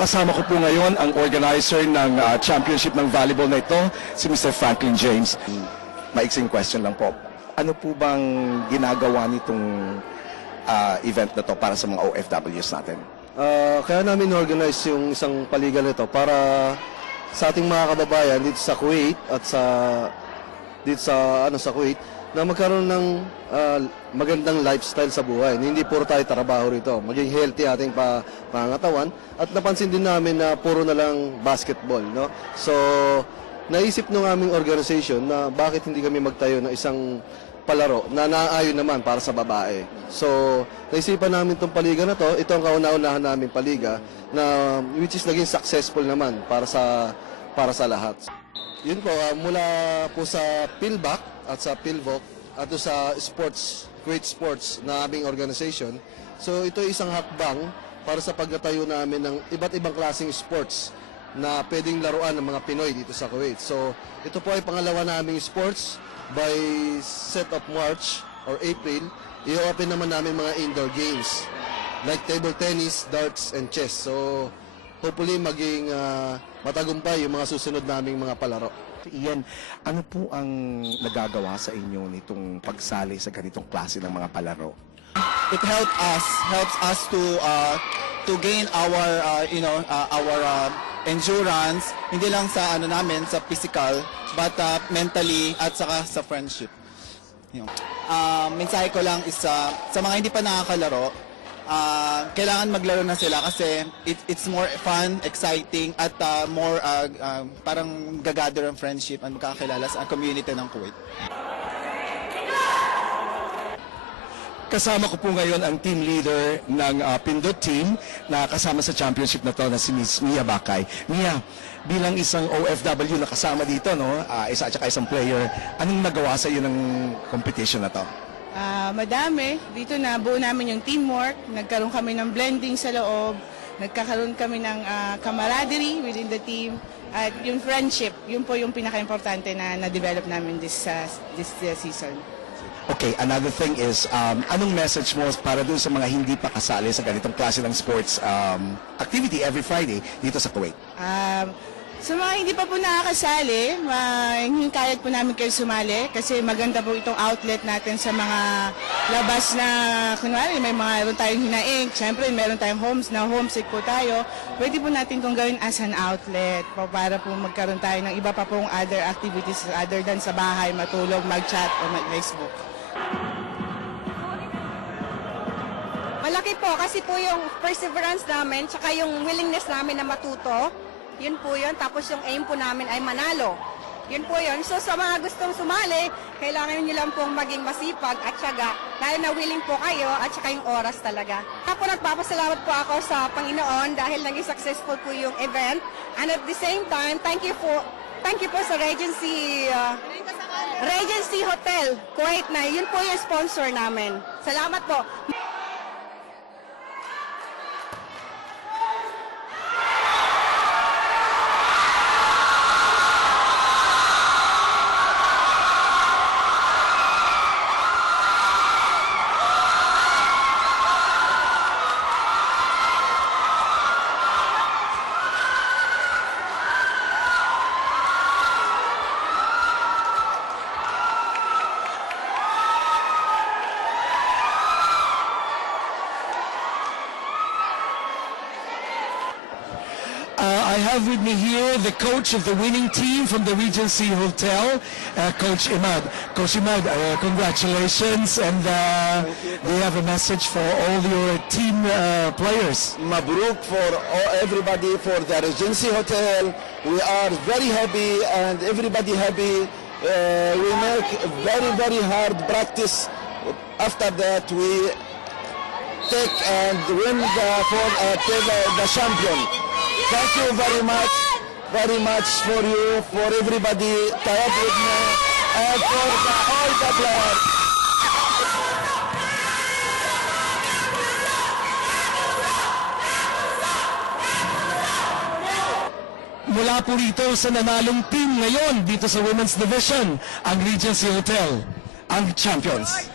Kasama ko po ngayon ang organizer ng championship ng volleyball na ito, si Mr. Franklin James. Maiksing question lang po. Ano po bang ginagawa nitong event na to para sa mga OFWs natin? Kaya namin organize yung isang paligan nito para sa ating mga kababayan dito sa Kuwait at sa Kuwait na magkaroon ng magandang lifestyle sa buhay. Hindi puro tayo trabaho rito. Maging healthy ating pangangatawan. At napansin din namin na puro na lang basketball. No? So, naisip ng aming organization na bakit hindi kami magtayo ng isang palaro na naaayon naman para sa babae. So, naisipan namin itong paliga na to. Ito ang kauna-unahan namin paliga na which is naging successful naman para sa lahat. Yun po, mula po sa PhilBac at sa PhilVoc at sa Kuwait Sports na aming organization. So ito ay isang hakbang para sa pagtatayo namin ng iba't ibang klaseng sports na pwedeng laruan ng mga Pinoy dito sa Kuwait. So ito po ay pangalawa naming sports. By set of March or April, i-open naman namin mga indoor games like table tennis, darts, and chess. So hopefully maging matagumpay yung mga susunod naming mga palaro. Iyan, ano po ang nagagawa sa inyo nitong pagsali sa ganitong klase ng mga palaro? It helps us to gain our our endurance, hindi lang sa namin sa physical but mentally at saka sa friendship. Mensahe ko lang is sa mga hindi pa nakakalaro, kailangan maglaro na sila kasi it's more fun, exciting at more parang gagather ang friendship at magkakilala sa community ng Kuwait. Kasama ko po ngayon ang team leader ng Pindot team na kasama sa championship na to na si Miss Mia Bakay. Mia, bilang isang OFW na kasama dito, no, isa at saka isang player, anong nagawa sa iyo ng competition na to? Madami. Dito na buo namin yung teamwork. Nagkaroon kami ng blending sa loob. Nagkakaroon kami ng camaraderie within the team. At yung friendship, yun po yung pinaka-importante na na-develop namin this season. Okay, another thing is, anong message mo para dun sa mga hindi pa kasali sa ganitong klase ng sports activity every Friday dito sa Kuwait? Sa mga hindi pa po nakakasali, hihikayat po namin kayo sumali kasi maganda po itong outlet natin sa mga labas na, kunwari may meron tayong hinaing, syempre meron tayong homesick po tayo, pwede po natin itong gawin as an outlet para po magkaroon tayo ng iba pa pong other activities other than sa bahay, matulog, mag-chat o mag-Facebook. Malaki po kasi po yung perseverance namin tsaka yung willingness namin na matuto. Yun po yun. Tapos yung aim po namin ay manalo. Yun po yun. So sa mga gustong sumali, kailangan nyo lang pong maging masipag at syaga. Dahil na willing po kayo at saka yung oras talaga. Ako nagpapasalamat po ako sa Panginoon dahil naging successful po yung event. And at the same time, thank you po sa Regency Hotel, Kuwait na. Yun po yung sponsor namin. Salamat po. I have with me here the coach of the winning team from the Regency Hotel, Coach Imad. Coach Imad, congratulations, and do you have a message for all your team players? Mabruk for everybody for the Regency Hotel. We are very happy and everybody happy. We make very hard practice. After that, we take and win the champion. Thank you very much for you, for everybody tied with me, and for all the players. Mula po rito sa nanalong team ngayon dito sa Women's Division, ang Regency Hotel, ang champions.